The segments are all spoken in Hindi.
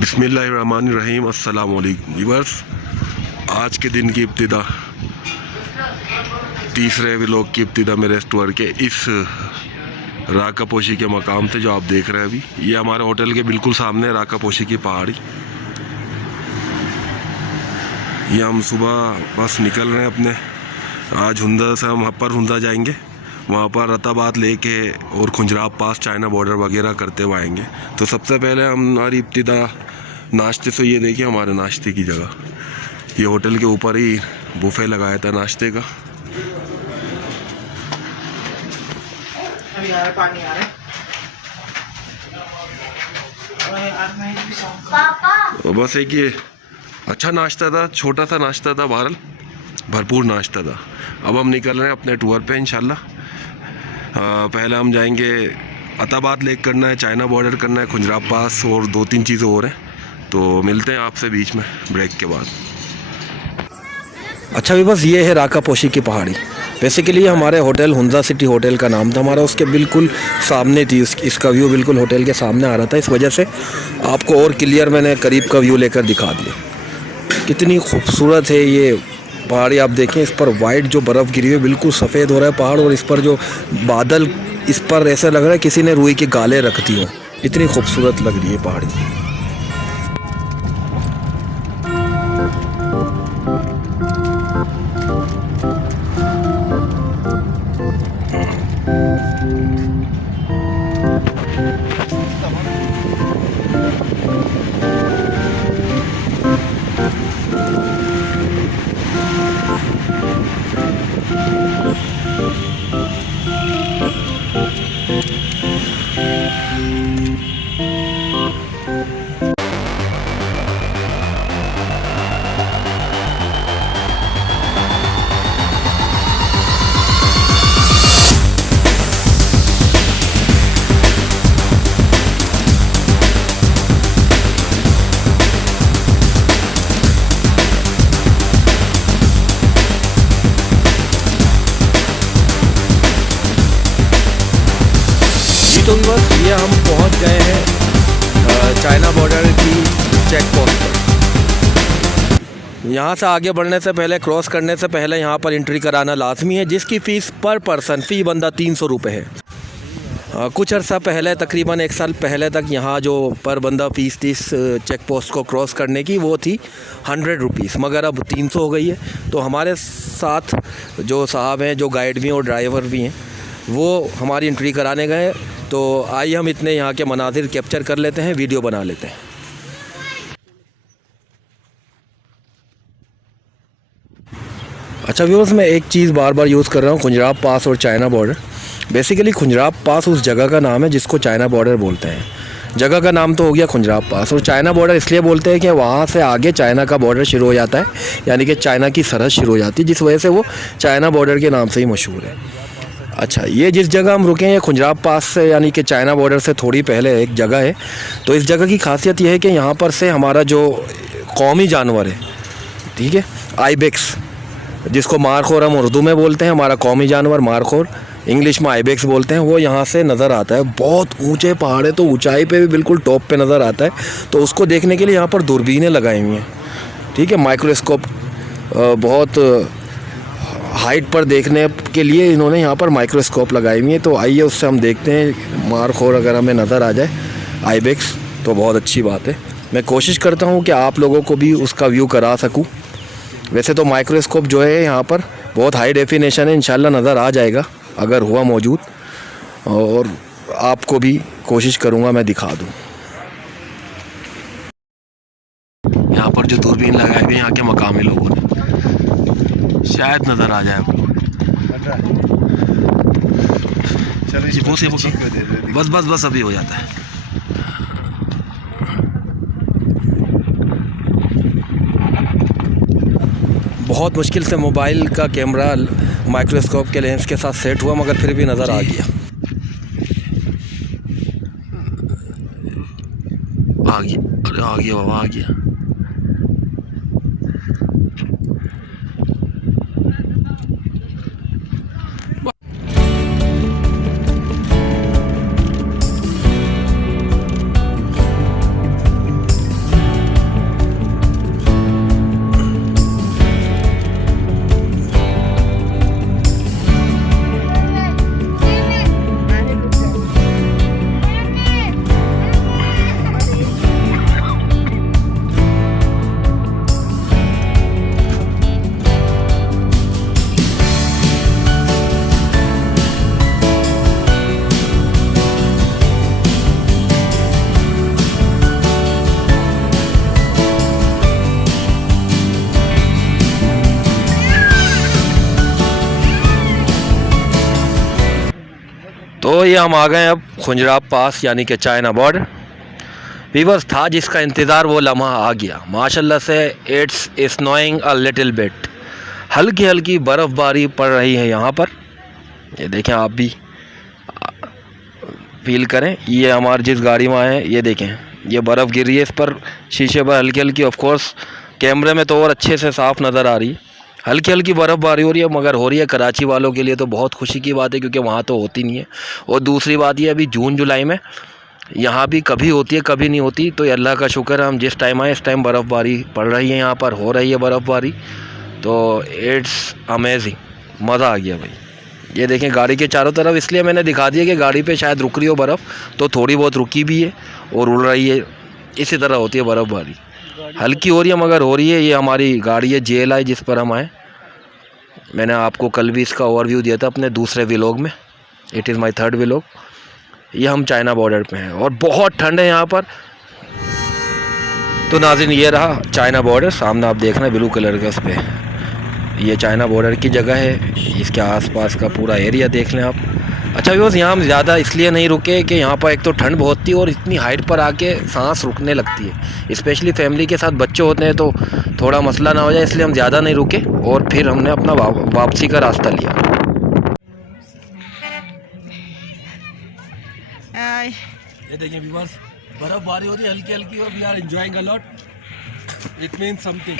बिस्मिल्लाहिर्रहमानिर्रहीम। अस्सलाम वालेकुम व्यूअर्स, आज के दिन की इब्तिदा, तीसरे व्लॉग की इब्तिदा मेरे इस टूर के इस राकापोशी के मकाम से जो आप देख रहे हैं अभी। ये हमारे होटल के बिल्कुल सामने राकापोशी की पहाड़ी। ये हम सुबह बस निकल रहे हैं अपने। आज हुंदा से हम अपर हुंदा जाएंगे, वहाँ पर रताबाद लेके और खुंजराब पास चाइना बॉर्डर वगैरह करते हुए आएंगे। तो सबसे पहले हमारी इब्तिदा नाश्ते से। ये देखिए हमारे नाश्ते की जगह, ये होटल के ऊपर ही बुफे लगाया था नाश्ते का। पानी आ रहा है। तो बस एक ये अच्छा नाश्ता था, छोटा सा नाश्ता था, बहरहाल भरपूर नाश्ता था। अब हम निकल रहे हैं अपने टूर पे इंशाल्लाह। पहले हम जाएंगे अताबाद लेक करना है, चाइना बॉर्डर करना है, खुंजराब पास और 2-3 चीज़ें और हैं। तो मिलते हैं आपसे बीच में ब्रेक के बाद। अच्छा भी बस ये है राकापोशी की पहाड़ी। बेसिकली हमारे होटल हुंजा सिटी होटल का नाम था हमारा, उसके बिल्कुल सामने थी। इसका व्यू बिल्कुल होटल के सामने आ रहा था, इस वजह से आपको और क्लियर मैंने करीब का व्यू लेकर दिखा दिया। कितनी खूबसूरत है ये पहाड़ी। आप देखें, इस पर वाइट जो बर्फ़ गिरी हुई है, बिल्कुल सफ़ेद हो रहा है पहाड़, और इस पर जो बादल, इस पर ऐसा लग रहा है किसी ने रुई की गालें रख दी हो। इतनी खूबसूरत लग रही है पहाड़ी। तो बस ये हम पहुंच गए हैं चाइना बॉर्डर की चेक पोस्ट पर। यहाँ से आगे बढ़ने से पहले, क्रॉस करने से पहले यहाँ पर एंट्री कराना लाजमी है, जिसकी फ़ीस पर पर्सन फ़ी बंदा 300 रुपये है। कुछ अर्सा पहले, तकरीबन 1 साल पहले तक यहाँ जो पर बंदा फ़ीस थी इस चेक पोस्ट को क्रॉस करने की, वो थी 100 रुपीज़, मगर अब 300 हो गई है। तो हमारे साथ जो साहब हैं, जो गाइड भी हैं और ड्राइवर भी हैं, वो हमारी एंट्री कराने गए। तो आइए हम इतने यहाँ के मनाजिर कैप्चर कर लेते हैं, वीडियो बना लेते हैं। अच्छा व्यूअर्स, मैं एक चीज़ बार बार यूज़ कर रहा हूँ, खुंजराब पास और चाइना बॉर्डर। बेसिकली खुंजराब पास उस जगह का नाम है जिसको चाइना बॉर्डर बोलते हैं। जगह का नाम तो हो गया खुंजराब पास, और चाइना बॉर्डर इसलिए बोलते हैं कि वहाँ से आगे चाइना का बॉर्डर शुरू हो जाता है, यानी कि चाइना की सरहद शुरू हो जाती है, जिस वजह से वो चाइना बॉर्डर के नाम से ही मशहूर है। अच्छा, ये जिस जगह हम रुके हैं, ये खुंजराब पास से यानी कि चाइना बॉर्डर से थोड़ी पहले एक जगह है। तो इस जगह की खासियत यह है कि यहाँ पर से हमारा जो कौमी जानवर है, ठीक है, आइबेक्स, जिसको मारखोर हम उर्दू में बोलते हैं, हमारा कौमी जानवर मारखोर, इंग्लिश में आइबेक्स बोलते हैं, वो यहाँ से नज़र आता है। बहुत ऊंचे पहाड़ है, तो ऊंचाई पे भी बिल्कुल टॉप पे नज़र आता है। तो उसको देखने के लिए यहाँ पर दूरबीनें लगाई हुई हैं, ठीक है, माइक्रोस्कोप, बहुत हाइट पर देखने के लिए इन्होंने यहाँ पर माइक्रोस्कोप लगाई हुई है। तो आइए उससे हम देखते हैं, मारखोर अगर हमें नज़र आ जाए आइबेक्स तो बहुत अच्छी बात है। मैं कोशिश करता हूँ कि आप लोगों को भी उसका व्यू करा सकूँ। वैसे तो माइक्रोस्कोप जो है यहाँ पर बहुत हाई डेफिनेशन है, इंशाल्लाह नज़र आ जाएगा अगर हुआ मौजूद, और आपको भी कोशिश करूँगा मैं दिखा दूँ। यहाँ पर जो दूरबीन लगाए हुए यहाँ के मकामी लोगों ने, शायद नज़र आ जाए आप लोग। बस अभी हो जाता है। बहुत मुश्किल से मोबाइल का कैमरा माइक्रोस्कोप के लेंस के साथ सेट हुआ, मगर फिर भी नज़र आ गया। अरे आ गया बाबा, आ गया। ये हम आ गए अब खुंजराब पास यानी कि चाइना बॉर्डर। वीवर्स, था जिसका इंतज़ार वो लम्हा आ गया। माशाल्लाह से it's snowing a little bit. हल्की हल्की बर्फ़बारी पड़ रही है यहाँ पर। ये देखें, आप भी फील करें। ये हमारे जिस गाड़ी में आए हैं, ये देखें, ये बर्फ़ गिर रही है इस पर, शीशे पर हल्की हल्की। ऑफ कोर्स कैमरे में तो और अच्छे से साफ़ नज़र आ रही है। हल्की हल्की बर्फ़बारी हो रही है, मगर हो रही है कराची वालों के लिए तो बहुत खुशी की बात है, क्योंकि वहाँ तो होती नहीं है। और दूसरी बात ये, अभी जून जुलाई में यहाँ भी कभी होती है कभी नहीं होती। तो अल्लाह का शुक्र है, हम जिस टाइम आए इस टाइम बर्फ़बारी पड़ रही है, यहाँ पर हो रही है बर्फ़बारी। तो इट्स अमेजिंग, मज़ा आ गया भाई। ये देखें गाड़ी के चारों तरफ, इसलिए मैंने दिखा दिया कि गाड़ी पे शायद रुक रही हो बर्फ़, तो थोड़ी बहुत रुकी भी है और उड़ रही है। इसी तरह होती है बर्फ़बारी, हल्की हो रही है मगर हो रही है। ये हमारी गाड़ी है JLI जिस पर हम आए। मैंने आपको कल भी इसका ओवरव्यू दिया था अपने दूसरे व्लॉग में। It is my 3rd vlog. ये हम चाइना बॉर्डर पे हैं और बहुत ठंड है यहाँ पर। तो नाज़रीन, ये रहा चाइना बॉर्डर, सामने आप देख रहे हैं ब्लू कलर का, उस पर ये चाइना बॉर्डर की जगह है। इसके आसपास का पूरा एरिया देख लें आप। अच्छा व्यूअर्स, यहाँ हम ज़्यादा इसलिए नहीं रुके कि यहाँ पर एक तो ठंड बहुत थी और इतनी हाइट पर आके सांस रुकने लगती है, स्पेशली फैमिली के साथ बच्चे होते हैं तो थोड़ा मसला ना हो जाए, इसलिए हम ज़्यादा नहीं रुके और फिर हमने अपना वापसी का रास्ता लिया। ये देखिए व्यूअर्स, बर्फ़बारी हो रही है हल्की हल्की और we are enjoying a lot. It means something.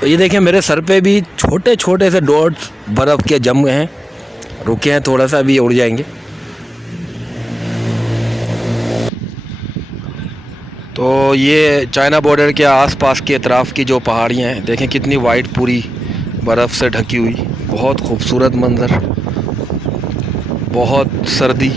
तो ये देखिए मेरे सर पे भी छोटे छोटे से डॉट्स बर्फ़ के जम गए हैं, रुके हैं थोड़ा सा, अभी उड़ जाएंगे। तो ये चाइना बॉर्डर के आसपास के अतराफ़ की जो पहाड़ियाँ हैं, देखें कितनी वाइट, पूरी बर्फ़ से ढकी हुई, बहुत खूबसूरत मंज़र, बहुत सर्दी।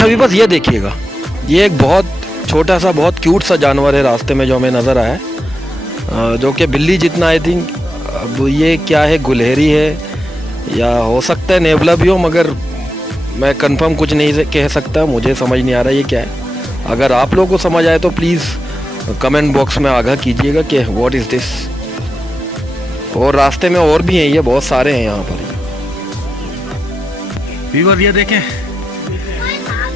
अभी बस ये देखिएगा, ये एक बहुत छोटा सा बहुत क्यूट सा जानवर है रास्ते में जो हमें नज़र आया है, जो कि बिल्ली जितना आई थिंक। अब ये क्या है, गुलहरी है या हो सकता है नेवला भी हो, मगर मैं कंफर्म कुछ नहीं कह सकता, मुझे समझ नहीं आ रहा ये क्या है। अगर आप लोगों को समझ आए तो प्लीज़ कमेंट बॉक्स में आगाह कीजिएगा कि व्हाट इज़ दिस। और रास्ते में और भी हैं, ये बहुत सारे हैं यहाँ पर। व्यूअर ये देखें,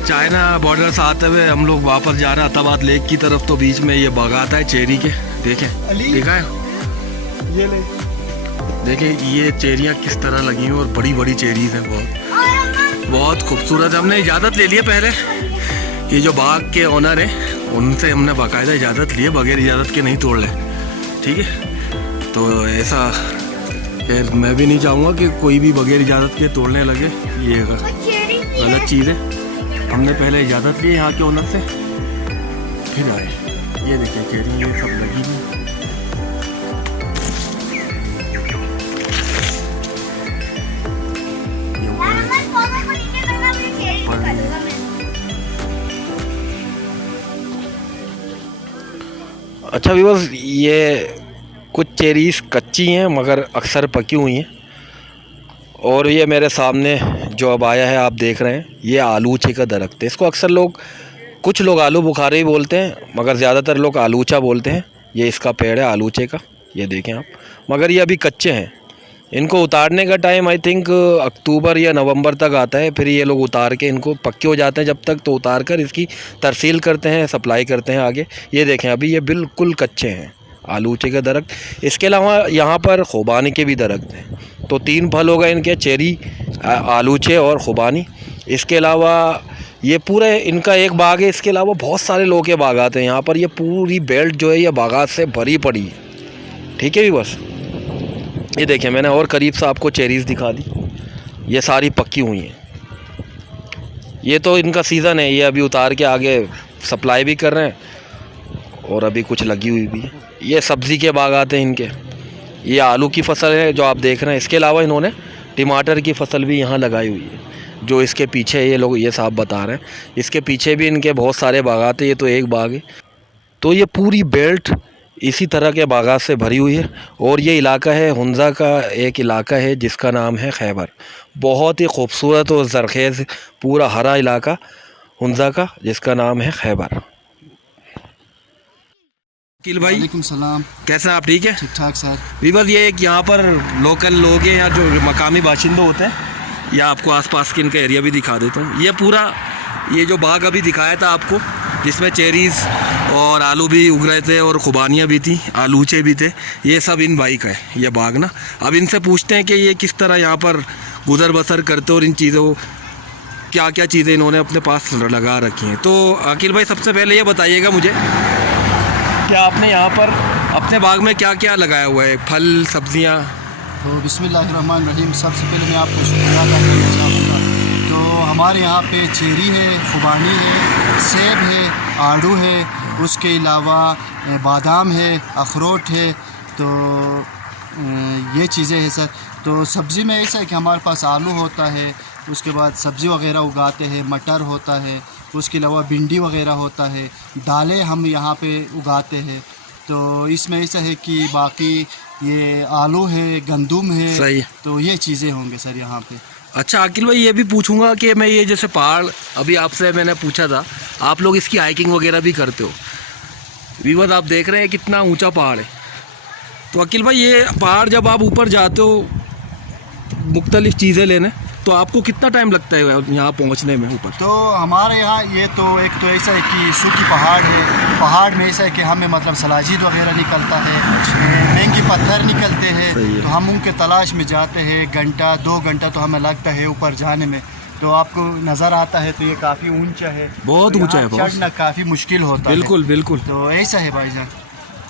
चाइना बॉर्डर से आते हुए हम लोग वापस जा रहे हैं अताबाद लेक की तरफ। तो बीच में ये बागात है चेरी के, देखें, देखा है ये ले, देखें ये चेरियाँ किस तरह लगी हैं और बड़ी बड़ी चेरीज हैं, बहुत बहुत खूबसूरत। हमने इजाज़त ले ली है पहले, ये जो बाग के ओनर हैं उनसे हमने बाकायदा इजाज़त ली है, बगैर इजाज़त के नहीं तोड़ लें, ठीक है। तो ऐसा फिर मैं भी नहीं चाहूँगा कि कोई भी बगैर इजाज़त के तोड़ने लगे, ये गलत चीज़ है। हमने पहले इजाज़त ली यहाँ के ओनर से, फिर आए। ये देखिए चेरी ये सब लगी हुई। अच्छा व्यूअर्स, ये कुछ चेरीज कच्ची हैं मगर अक्सर पकी हुई हैं। और ये मेरे सामने जो अब आया है आप देख रहे हैं, ये आलूचे का दरख्त है। इसको अक्सर लोग, कुछ लोग आलू बुखारे भी बोलते हैं, मगर ज़्यादातर लोग आलूचा बोलते हैं। ये इसका पेड़ है आलूचे का, ये देखें आप। मगर ये अभी कच्चे हैं, इनको उतारने का टाइम आई थिंक अक्टूबर या नवंबर तक आता है। फिर ये लोग उतार के इनको पक्के हो जाते हैं, जब तक तो उतार कर इसकी तरसील करते हैं, सप्लाई करते हैं आगे। ये देखें अभी ये बिल्कुल कच्चे हैं आलूचे के दरख्त। इसके अलावा यहाँ पर खुबानी के भी दरख्त हैं। तो 3 फल हो गए इनके, चेरी, आलूचे और खुबानी। इसके अलावा ये पूरे इनका एक बाग है। इसके अलावा बहुत सारे लोगों के बागात हैं यहाँ पर। ये पूरी बेल्ट जो है ये बागात से भरी पड़ी है, ठीक है भी। बस ये देखें, मैंने और करीब से आपको चेरीज़ दिखा दी, ये सारी पक्की हुई हैं। ये तो इनका सीज़न है, ये अभी उतार के आगे सप्लाई भी कर रहे हैं और अभी कुछ लगी हुई भी है। ये सब्ज़ी के बागात हैं इनके। ये आलू की फसल है जो आप देख रहे हैं। इसके अलावा इन्होंने टमाटर की फसल भी यहाँ लगाई हुई है, जो इसके पीछे ये लोग ये साहब बता रहे हैं। इसके पीछे भी इनके बहुत सारे बागात हैं। ये तो एक बाग है। तो ये पूरी बेल्ट इसी तरह के बागात से भरी हुई है। और ये इलाका है हुंज़ा का एक इलाका है जिसका नाम है खैबर। बहुत ही खूबसूरत और ज़रखेज़ पूरा हरा इलाका हुंज़ा का, जिसका नाम है खैबर। अकील भाई वालेकुम सलाम। कैसे हैं आप? ठीक है, ठीक ठाक सर। वीवर ये एक यहाँ पर लोकल लोग हैं या जो मकामी बाशिंदे होते हैं, या आपको आसपास के इनका एरिया भी दिखा देता हूँ। ये पूरा ये जो बाग अभी दिखाया था आपको, जिसमें चेरीज़ और आलू भी उग रहे थे और खुबानियाँ भी थी, आलूचे भी थे, ये सब इन भाई का है ये बाग ना। अब इनसे पूछते हैं कि ये किस तरह यहाँ पर गुज़र बसर करते और इन चीज़ों क्या क्या चीज़ें इन्होंने अपने पास लगा रखी हैं। तो अकील भाई सबसे पहले ये बताइएगा मुझे कि आपने यहाँ पर अपने बाग में क्या क्या लगाया हुआ है, फल सब्जियाँ? तो बिस्मिल्लाहिर्रहमानिर्रहीम, सबसे पहले मैं आपको शुक्रिया अदा करना चाहूँगा। तो हमारे यहाँ पे चेरी है, खुबानी है, सेब है, आड़ू है, उसके अलावा बादाम है, अखरोट है। तो ये चीज़ें हैं सर। तो सब्ज़ी में ऐसा है कि हमारे पास आलू होता है, उसके बाद सब्ज़ी वगैरह उगाते हैं, मटर होता है, उसके अलावा भिंडी वगैरह होता है, दालें हम यहाँ पे उगाते हैं। तो इसमें ऐसा है कि बाकी ये आलू है, गंदुम है। सही। तो ये चीज़ें होंगे सर यहाँ पे। अच्छा अकील भाई, ये भी पूछूंगा कि मैं ये जैसे पहाड़ अभी आपसे मैंने पूछा था, आप लोग इसकी हाइकिंग वगैरह भी करते हो। वीवर आप देख रहे हैं कितना ऊंचा पहाड़ है। तो अकील भाई ये पहाड़ जब आप ऊपर जाते हो मुख्तलिफ़ चीज़ें लेने, तो आपको कितना टाइम लगता है यहाँ पहुँचने में ऊपर? तो हमारे यहाँ ये तो एक तो ऐसा है कि सूखी पहाड़ है। पहाड़ में ऐसा है कि हमें मतलब सलाजीद वगैरह निकलता है, महंगी पत्थर निकलते हैं। तो हम उनके तलाश में जाते हैं, घंटा 2 घंटा तो हमें लगता है ऊपर जाने में। तो आपको नज़र आता है तो ये काफ़ी ऊंचा है, बहुत तो ऊंचा है, यहाँ चढ़ना काफ़ी मुश्किल होता है। बिल्कुल बिल्कुल। तो ऐसा है भाईजान।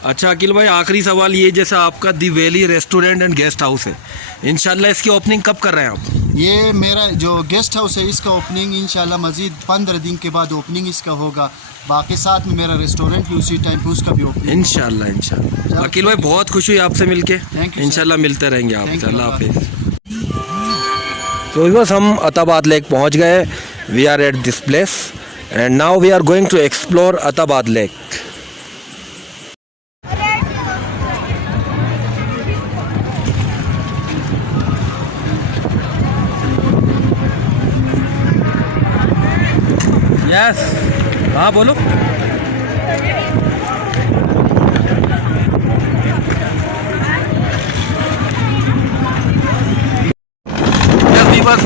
अच्छा अकील भाई, आखिरी सवाल ये, जैसा आपका the valley restaurant and guest house है, इंशाल्लाह इसकी ओपनिंग कब कर रहे हैं आप? ये मेरा जो गेस्ट हाउस है इसका ओपनिंग इंशाल्लाह मज़ीद 15 दिन के बाद ओपनिंग इसका होगा। बाकी साथ में मेरा रेस्टोरेंट भी उसी टाइम पे उसका भी ओपनिंग इंशाल्लाह इंशाल्लाह। अकील भाई बहुत खुश हुई आपसे मिलके, इंशाल्लाह मिलते रहेंगे आप। अल्लाह हाफिज़। तो बस हम अताबाद लेक पहुंच गए। We are at this place and now we are going to explore Attabad lake. Yes, हाँ बोलो।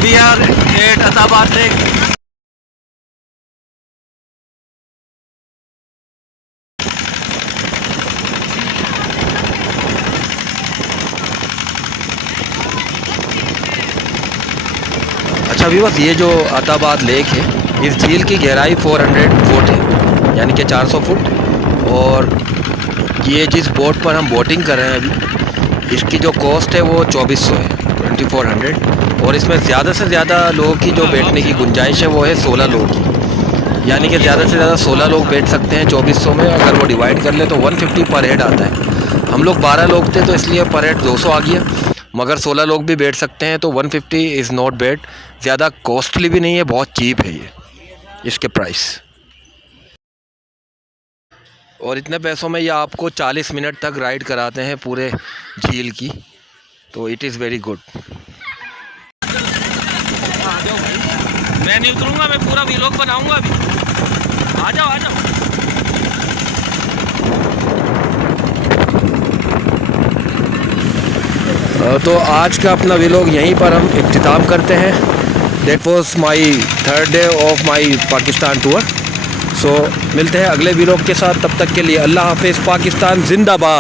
We are at Atabad Lake. अच्छा व्यूअर्स, ये जो अताबाद लेक है, इस झील की गहराई 400 फुट है, यानी कि 400 फुट। और ये जिस बोट पर हम बोटिंग कर रहे हैं अभी, इसकी जो कॉस्ट है वो 2400 है, 2400। और इसमें ज़्यादा से ज़्यादा लोगों की जो बैठने की गुंजाइश है वो है 16 लोगों की, यानी कि ज़्यादा से ज़्यादा 16 लोग बैठ सकते हैं 2400 में। अगर वो डिवाइड कर ले तो 150 पर हेड आता है। हम लोग 12 लोग थे तो इसलिए पर हेड 200 आ गया, मगर 16 लोग भी बैठ सकते हैं तो 150 इज़ नॉट बैड। ज़्यादा कॉस्टली भी नहीं है, बहुत चीप है ये इसके प्राइस। और इतने पैसों में ये आपको 40 मिनट तक राइड कराते हैं पूरे झील की, तो इट इज़ वेरी गुड। मैं नहीं उतरूंगा, मैं पूरा व्लॉग बनाऊंगा अभी। आ जाओ आ जाओ। तो आज का अपना व्लॉग यहीं पर हम इख्तिताम करते हैं। That was my 3rd day of my Pakistan tour. So मिलते हैं अगले व्लॉग के साथ, तब तक के लिए अल्लाह हाफिज़। पाकिस्तान जिंदाबाद।